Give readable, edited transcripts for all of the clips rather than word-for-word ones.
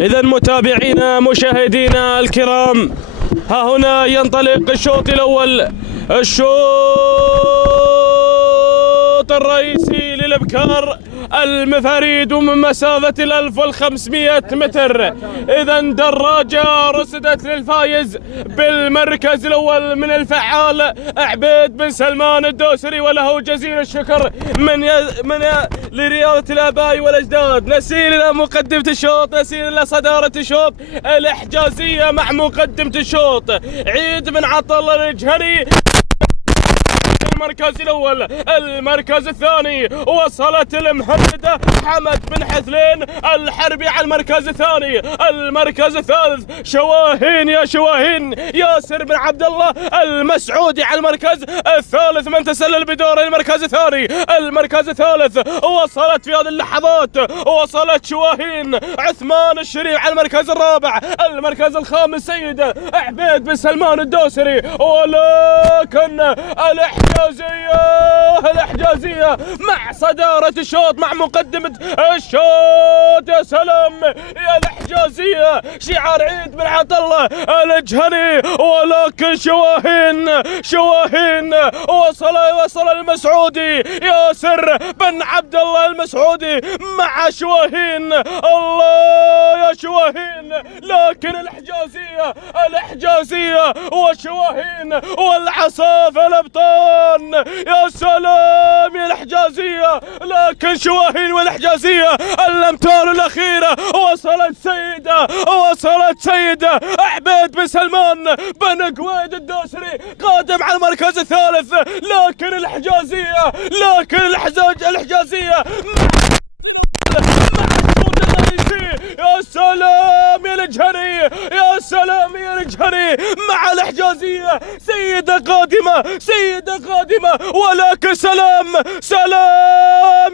إذا متابعينا مشاهدينا الكرام، ها هنا ينطلق الشوط الأول، الشوط الرئيسي للإبكار المفاريد من مسافة 1500 متر. إذا دراجة رصدت للفايز بالمركز الأول من الفعال عبيد بن سلمان الدوسري، وله جزيل الشكر من لرياضة الآباء والأجداد. نسير إلى مقدمة الشوط، نسير إلى صدارة الشوط الإحجازية مع مقدمة الشوط عيد بن عطلة الجهني المركز الأول. المركز الثاني وصلت المهندة حمد بن حثلين الحربي على المركز الثاني. المركز الثالث شواهين يا شواهين ياسر بن عبد الله المسعودي على المركز الثالث من تسلل بدور المركز الثاني. المركز الثالث وصلت في هذه اللحظات، وصلت شواهين عثمان الشريف على المركز الرابع. المركز الخامس سيد عبيد بن سلمان الدوسري، ولكن الإحجازية مع صدارة الشوط مع مقدمة الشوط. يا سلام يا الإحجازية، شعار عيد بن عطلة الجهني، ولكن شواهين وصل المسعودي ياسر بن عبد الله المسعودي مع شواهين. الله يا شواهين، لكن الإحجازية وشواهين والعصافة الأبطان. يا سلام يا الإحجازية، لكن شواهين والإحجازية الأمتار الأخيرة. وصلت سيدة عبيد بن سلمان بن قويد الدوسري قادم على المركز الثالث، لكن الإحجازية يا سلام يا الجهري، يا سلام يا الجهري مع الإحجازية. سيدة قادمة ولكن سلام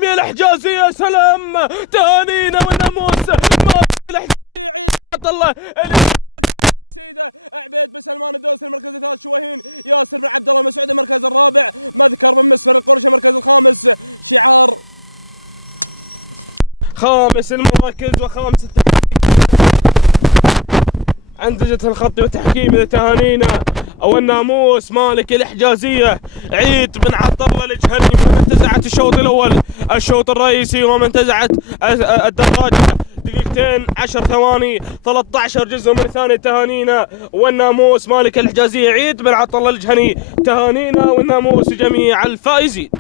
يا الإحجازية، سلام تهانينا والناموس الله. خامس المراكز وخامس أنتجة الخط والتحكيم تهانينا والناموس مالك الإحجازية عيد بن عطلة الجهني من انتزعت الشوط الأول الشوط الرئيسي، ومن انتزعت الدراجة دقيقتين 10 ثواني 13 جزء من الثاني. تهانينا والناموس مالك الإحجازية عيد بن عطلة الجهني، تهانينا والناموس جميع الفائزين.